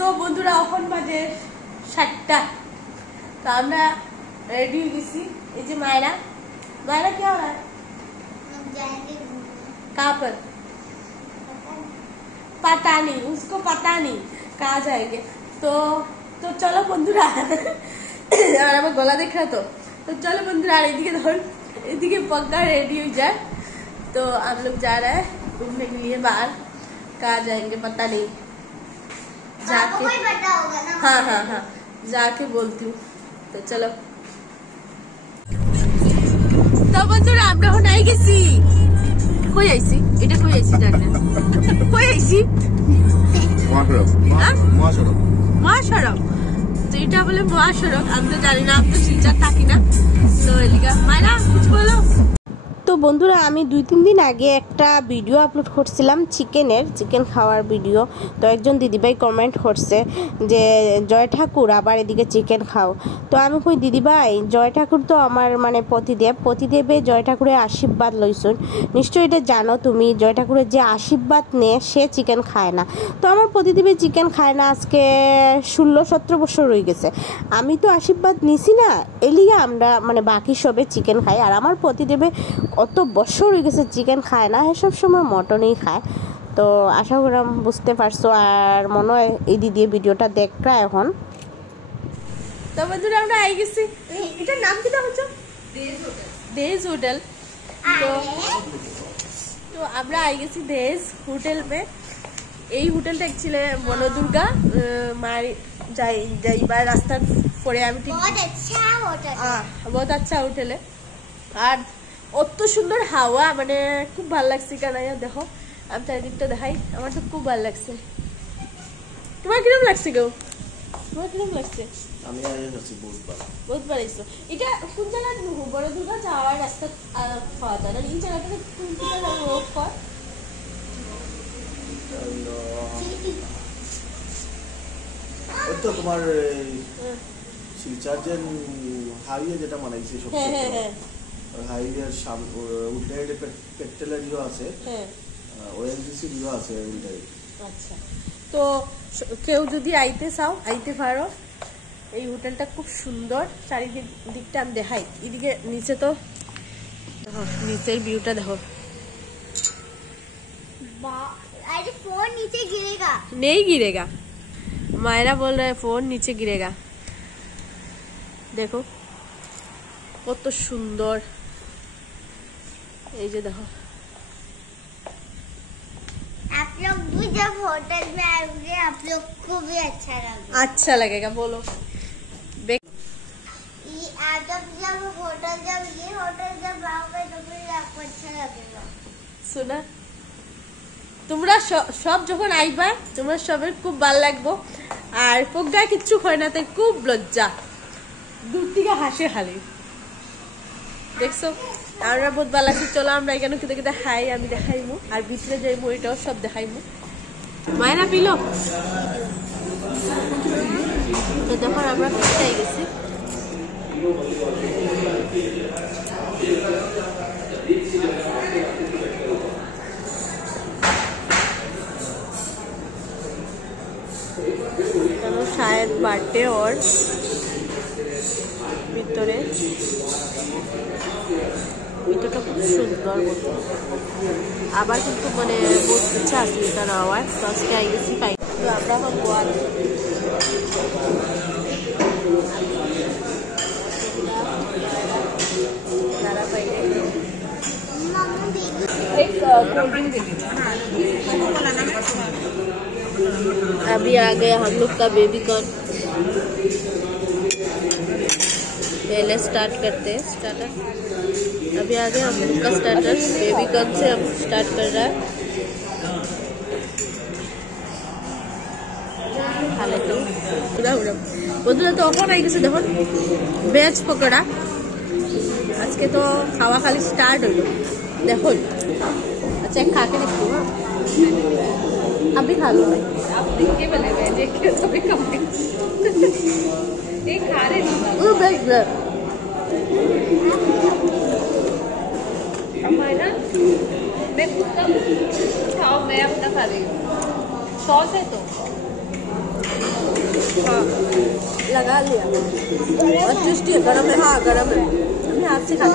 তো বন্ধুরা এখন বাজে 7টা। तो আমরা रेडी हो गई। ये जो मायरा मायरा क्या हो रहा है? हम जाएंगे कहाँ पर? पता नहीं, उसको पता नहीं कहाँ जाएंगे। तो चलो बंधुरा और हमें गला देख रहा तो चलो बंधुरा एदिके धर एदिके पक्का रेडी हो जाए। तो हम लोग जा रहे हैं घूमने के लिए बाहर। कहाँ जाएंगे पता नहीं, जाके पता होगा ना। हाँ हाँ हाँ जाके बोलती हूँ। तो चलो तो बंधुरा আমরা এখন আই গেছি। কই আইছি? এটা কই আইছি জানি না। কই আইছি? মহাসড়ক। মহাসড়ক। তো এটা বলে মহাসড়ক, আমি তো জানি না, আমি তো শিলচর থাকি না। তো এলিগা মাইনা কিছু বলো। তো বন্ধুরা আমি 2-3 দিন আগে একটা ভিডিও আপলোড করছিলাম চিকেন খাওয়ার ভিডিও। তো একজন দিদিভাই কমেন্ট করছে যে জয় ঠাকুর আবার এদিকে চিকেন খাও। তো আমি কই দিদিভাই জয় ঠাকুর তো আমার মানে পতিদেবে জয় ঠাকুরের আশীর্বাদ লইছুন, নিশ্চয়ই এটা জানো তুমি। জয় ঠাকুরের যে আশীর্বাদ নেয় সে চিকেন খায় না। তো আমার পতিদেবে চিকেন খায় না আজকে 16-17 বছর হয়ে গেছে। আমি তো আশীর্বাদ নিছি না, এলিগা আমরা মানে বাকি সবে চিকেন খাই। আর আমার পতিদেবে অত বছর হয়ে গেছে চিকেন খায় না, সব সময় মটনই খায়। তো আশা করি বুঝতে পারছো। আর মনে হয় এই দিদি ভিডিওটা দেখরা এখন। তো বন্ধুরা আমরা আই গেছি। এটার নাম কি হচ্ছে? দেজ হোটেল। তো আমরা আই গেছি দেজ হোটেল মে। এই হোটেলটা অ্যাকচুয়ালি বনদুর্গা মার যাইবার রাস্তার পরে আমি ঠিক বহুত আচ্ছা হোটেলে। আর অত সুন্দর হাওয়া, মানে খুব ভালো লাগছে। কেন দেখো আমি চারিদিকটা দেখাই, আমার তো খুব ভালো লাগছে। তোমার কিরকম লাগছে গো? তোমার কিরকম লাগছে? আমি আইছি বহুতবার আইছো। এটা কোন জায়গা? বড়দুর্গা যাওয়ার রাস্তা খাওয়া যায় না। এই জায়গাটাতে কোন জায়গা রোড কর? তো তোমার শিলচর যে হাইওয়ে যেটা বানাইছে সব হাইওয়ের সামনে উল্টে পেট্রোলের ইয়ে আছে, ওএনজিসি ইয়ে আছে উল্টে। আচ্ছা, তো কেউ যদি আইতে চাও আইতে পারো। এই হোটেলটা খুব সুন্দর, চারিদিকটা আমি দেখাই। এদিকে নিচে তো দেখো, নিচের ভিউটা দেখো। अरे फोन नीचे गिरेगा। नहीं गिरेगा, मायरा बोल रहे फोन नीचे गिरेगा। देखो কত সুন্দর, এই যে দেখো। आप लोग भी जब होटल में आएंगे आप लोग को भी अच्छा लगेगा। अच्छा लगेगा बोलो। आप जब होटल जब आओगे तो फिर आपको अच्छा लगेगा। सुना, তোমরা সব যখন আইবা তোমরা সবের খুব ভালো লাগবো। আর প্রজ্ঞা কিচ্ছু হয় না, তাই খুব লজ্জা, দূর থেকে হাসে খালি। দেখছো আমরা বহুত ভালো লাগছে। চলো আমরা এখানে কেটে খাই, আমি দেখাইমু। আর ভিতরে যাইমু, এটাও সব দেখাইমু। মায়না পিলো। তো দেখো আমরা খাই গেছি। शायद बाटे और ভিতরে ভিতরটা খুব সুন্দর মতো। আবার কিন্তু মানে বহুত ইচ্ছা আছে এটা নেওয়ার। তো আজকে আই গেছি পাই। তো আমরা এখন গোয়া যারা পাইলে एक कोल्ड ड्रिंक दे दीजिए। अभी आ गया हम लोग का बेबी कॉर्न। पहले स्टार्ट करते हैं स्टार्टर। अभी आ गया हम लोग का स्टार्टर। बेबी कॉर्न से हम स्टार्ट कर रहा है। खा लेते हैं বন্ধুরা। তো এখন আই গেছে দেখুন ভেজ পকোড়া। আজকে তো খাওয়া খালি স্টার্ট হলো দেখুন। अच्छा एक खा के देखो। अभी खा लो भाई, आप देख के बने गए, देख के तो भी कम एक खा रहे नहीं। बेस्ट हमारा मैं खुद का खाओ, मैं अपना खा रही हूँ। सॉस है तो हाँ, लगा लिया और टेस्टी है, गरम है। हाँ गरम है, अभी हाथ से खा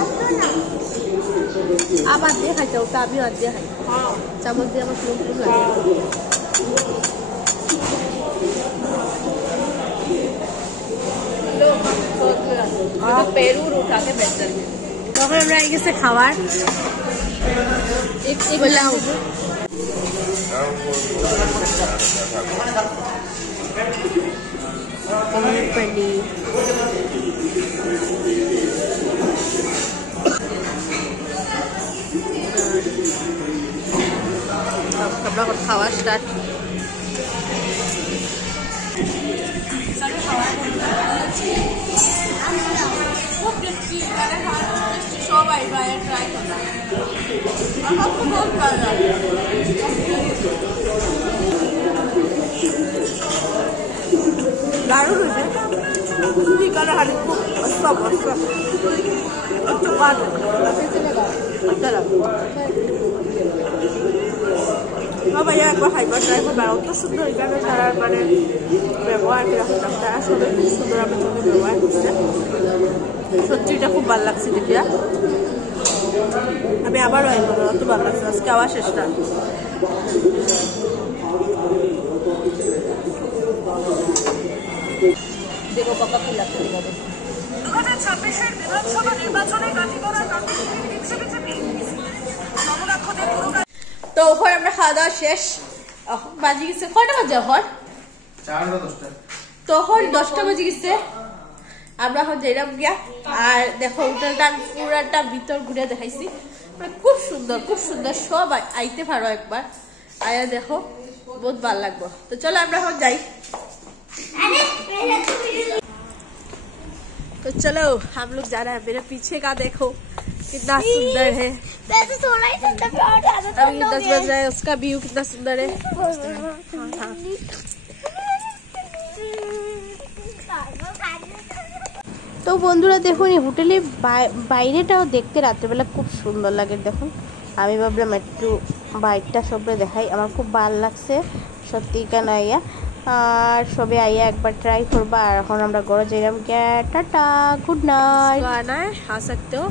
आप हाथ दिए खाते हो, अभी हाथ दिया खाई चामच दिया मशरूम लगे पेरूर उठा के बेहतर তখন আমরা গেছে খাবার एक পোলাও पनीर আমরা খাওয়া স্টার্ট সবাই বাইরে ট্রাই করলাম আমার খুব ভালো লাগে দারুণ হয়েছে চিকেন হাড়ি খুব সব ভাইয়া একবার খাইবার ট্রাই করবে আর অত সুন্দর এখানে তারা মানে ব্যবহার কিরকম তারা সবাই খুব সুন্দর আমার সঙ্গে ব্যবহার করছে সত্যিটা খুব ভালো লাগছে দিদিরা আমি আবারও আইব না অত ভালো লাগছে আজকে আবার শেষ না দেখো পাপা কি লাগছে দেখো 2026-এর বিধানসভা নির্বাচনে গাজীপুরা তো ওখানে আমরা খাওয়া দাওয়া শেষ এখন বাজে গেছে কয়টা বাজে এখন 4:10 তখন 10টা বাজে গেছে আমরা এখন যাইলাম গিয়া আর দেখো হোটেলটা পুরাটা ভিতর ঘুরে দেখাইছি খুব সুন্দর সব আইতে পারো একবার আয়া দেখো বহুত ভালো লাগবে তো চলো আমরা এখন যাই तो चलो हम लोग जा रहे हैं मेरे पीछे का देखो कितना सुंदर है अभी 10 बज रहा है उसका व्यू कितना सुंदर है তো বন্ধুরা দেখুন এই হোটেলের বাইরেটাও দেখতে রাত্রেবেলা খুব সুন্দর লাগে দেখুন আমি ভাবলাম একটু বাইরটা সবরে দেখাই আমার খুব ভালো লাগছে সত্যি কেন আইয়া আর সবে আইয়া একবার ট্রাই করবা আর এখন আমরা ঘরে যাইলাম টাটা গুড নাইট गाना है आ सकते हो